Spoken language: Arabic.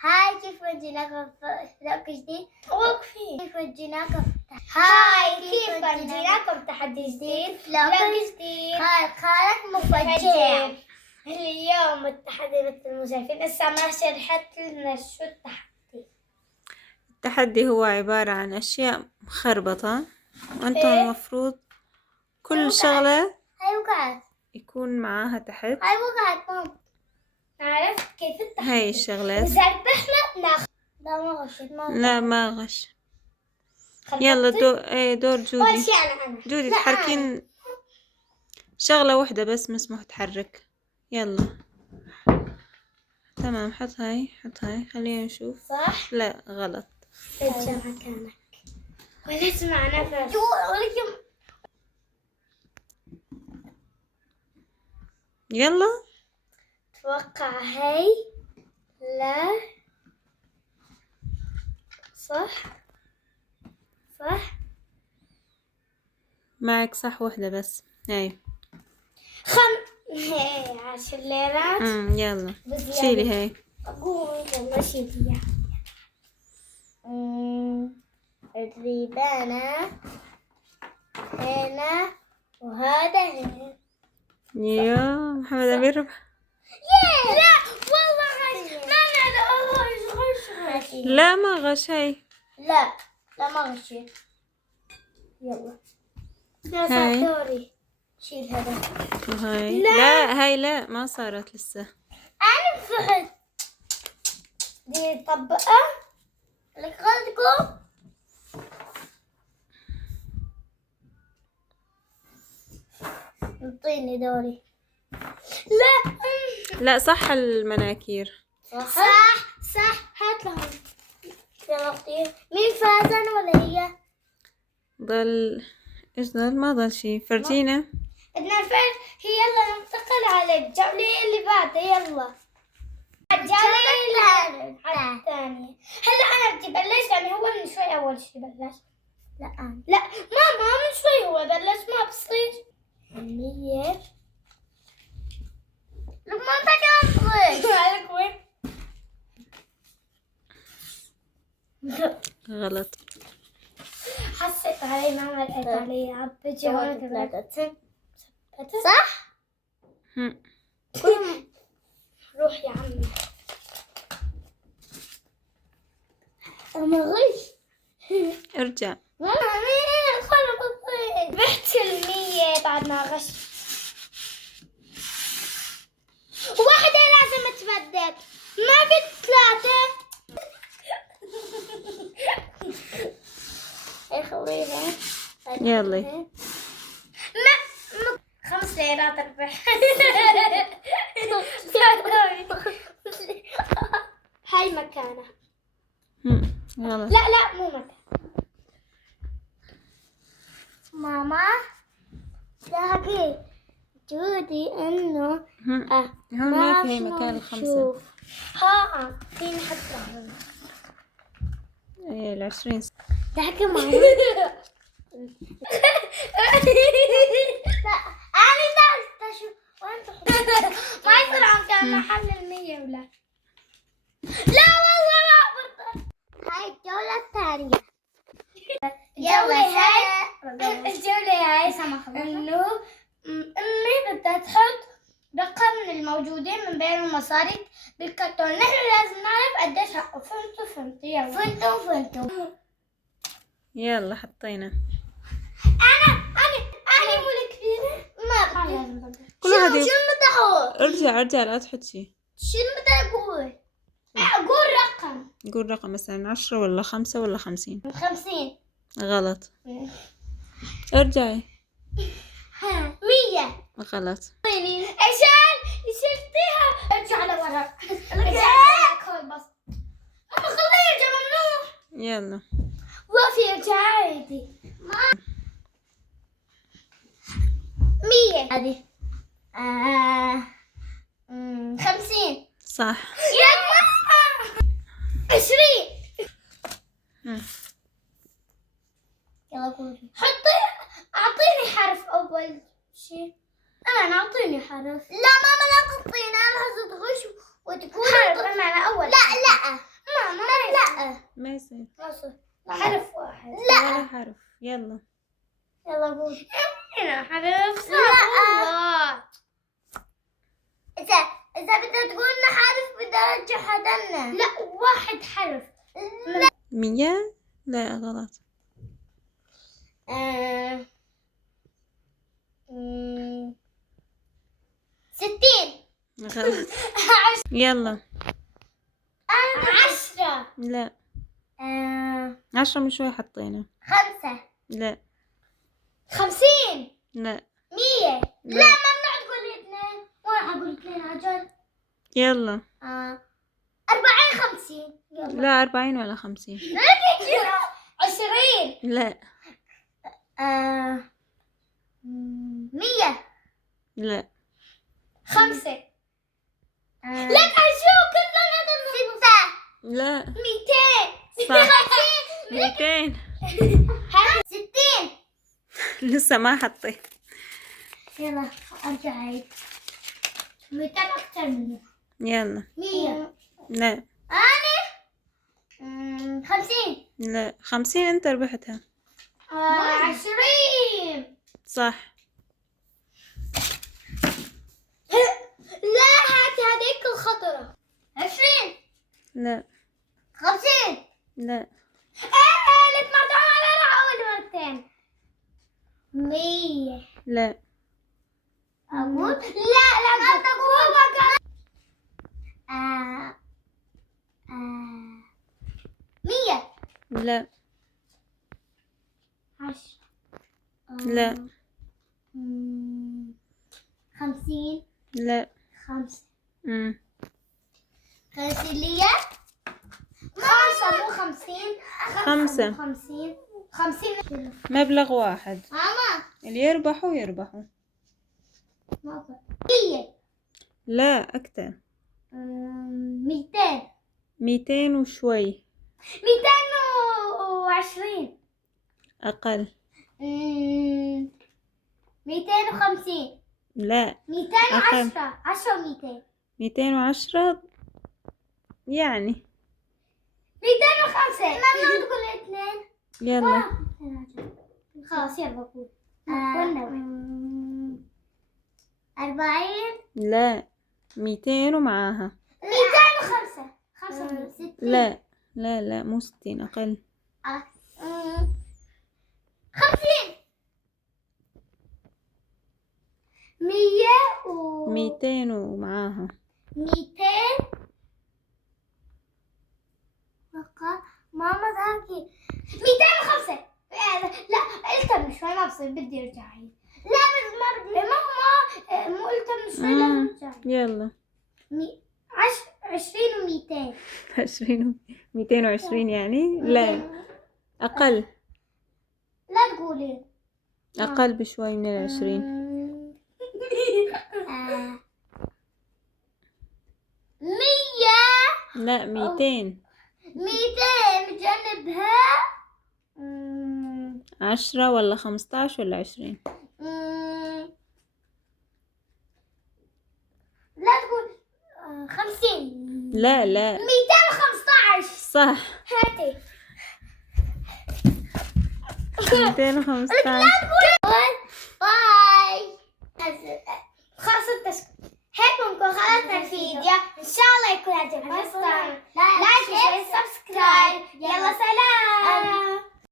هاي كيف وديناكم فلوق جديد؟ وقفي. كيف وديناكم؟ هاي كيف وديناكم تحدي جديد؟ فلوق جديد. خالك مفجر. اليوم التحدي مثل المشاهدين لسه ما شرحت لنا شو التحدي. التحدي هو عبارة عن أشياء مخربطة، وأنتم المفروض كل شغلة هاي وقعت يكون معاها تحت. هاي وقعت ماما. عرفت كيف التحدي؟ هاي الشغلات. وإذا ربحنا ناخذ. لا ما غشيت لا ما غش. يلا دور جودي. أول شيء أنا جودي تحركين شغلة واحدة بس مسموح تحرك. يلا تمام. حط هاي خلينا نشوف. صح؟ لا غلط. ارجع مكانك ولا اسمع نفس. يلا توقع هاي. لا صح معك صح واحدة بس. هاي هاي 10 ليرات. يلا شيلي هاي. أقول والله شيلي الريبانة هنا وهذا هنا. يا محمد أمير ربح. لا والله غش. ما غش. لا ما غش. هاي لا ما غشيت. يلا يا هاي. دوري. شيل هذا. وهاي لا هاي لا ما صارت لسه. أنا فهمت. دي طبقة لك غلطكم. انطيني دوري. لا صح المناكير. صح هات لهم. يلا اختي مين فاز انا ولا هي؟ ضل ايش ضل؟ ما ضل شي. فرجينا. بدنا نفرج. هي يلا ننتقل على الجولة اللي بعدها. يلا الجولة الثانية. هلا انا بدي بلش لان هو من شوي اول شي بلش. لا ماما من شوي هو بلش ما بصير. 100 لك ما تقصد. مالك وين؟ غلط. حسيت علي ماما لقيت علي عبجي هون. صح؟ روح يا عمي. أنا غش. ارجع. ماما مين خلق رحت 100 بعد ما غش. واحدة لازم تبدل. ما في 3. خليها. يلا 5 ليرات ربح. هاي مكانه. غلط. لا مو مكان. ماما تلاقي جودي انه هون ما في هي مكان ال5. فيني حطها هون. ايه 20. تحكي معي. لا انا دارت اشوف وين تحط. ما يصير عم كان محل 100 ولا. لا والله ما برضى. هاي الجولة الثانية. الجولة هاي انه امي بدها تحط رقم من الموجودين من بين المصاري بالكرتون. نحن لازم نعرف قديش حقه. فهمتوا يلا. فهمتوا. يلا حطينا. أنا مو الكبيرة. ما لازم كل واحد شو بدي أقول؟ ارجع لا تحطي. شو بدي أقول؟ أقول رقم. قول رقم مثلا 10 ولا 5 ولا 50. 50. غلط. ارجعي. 100. غلط. عشان شلتيها. ارجع لورا. ارجع بس. أما خليه يرجع ممنوع. يلا وفي ارجع عادي. 100 هذه. 50. صح. يا ماما 20. يلا قولي. أعطيني حرف أول شيء. أنا أعطيني حرف. لا ماما لا تعطيني. أنا هسه تغش وتقول حرف معنى أول. لا ماما ما يصير حرف واحد. ولا حرف. يلا يلا قول. هنا حرف. لا إذا بدك تقول لنا حرف بدرجة حدنا. لا واحد حرف. 100. لا غلط. 60. غلط. يلا 10. لا 10 من شوي حطينا. 5. لا 50. لا 100. لا ممنوع تقول لي 2. وانا حقول 2 عجل. يلا 40. 50. يلا. لا 40 ولا 50. 20. لا 100. لا 5. لا أشوف كلنا هذا 6. لا 200. صح 200. 60. لسه ما حطيت. يلا أرجع عيد. 200 أكثر منه. يلا 100. لا أنا 50. لا 50 انت ربحتها. 20. صح. لا هات هذيك الخضرة. 20. لا 50. لا لك مرتين ولا أول مرتين. 100. لا أقول لا ما تقول وقت. 100. لا 10. لا 50. لا 5. امم 50 ليا. 5 مو 50. 5. 50. 50. مبلغ واحد. ماما اللي يربحوا ما 100. لا أكتر. 200. 200 وشوي. 220. أقل. 250. لا 210. 10 و200. 210 يعني. 205. ممنوع تقول 2. يلا خلاص يلا قول. 40. لا 200 ومعاها. 205. 65. لا لا لا مو 60 أقل. 50. 100 200 ومعاها. 200. بقى ماما ذاكي 205. لا التم شوي ما بصير بدي ارجع عيد. لا ما بدي ماما مو التم شوي لازم ارجع. يلا 20 و200. 20 220 يعني. لا أقل. لا تقولي أقل بشوي من 20. 100. لا 200. 200 جنبها 10 ولا 15 ولا 20. لا تقول 50. لا لا 215. صح. هاتي 215. باي. خلاص هيك بنكون خلصنا الفيديو. ان شاء الله يكون عجبكم.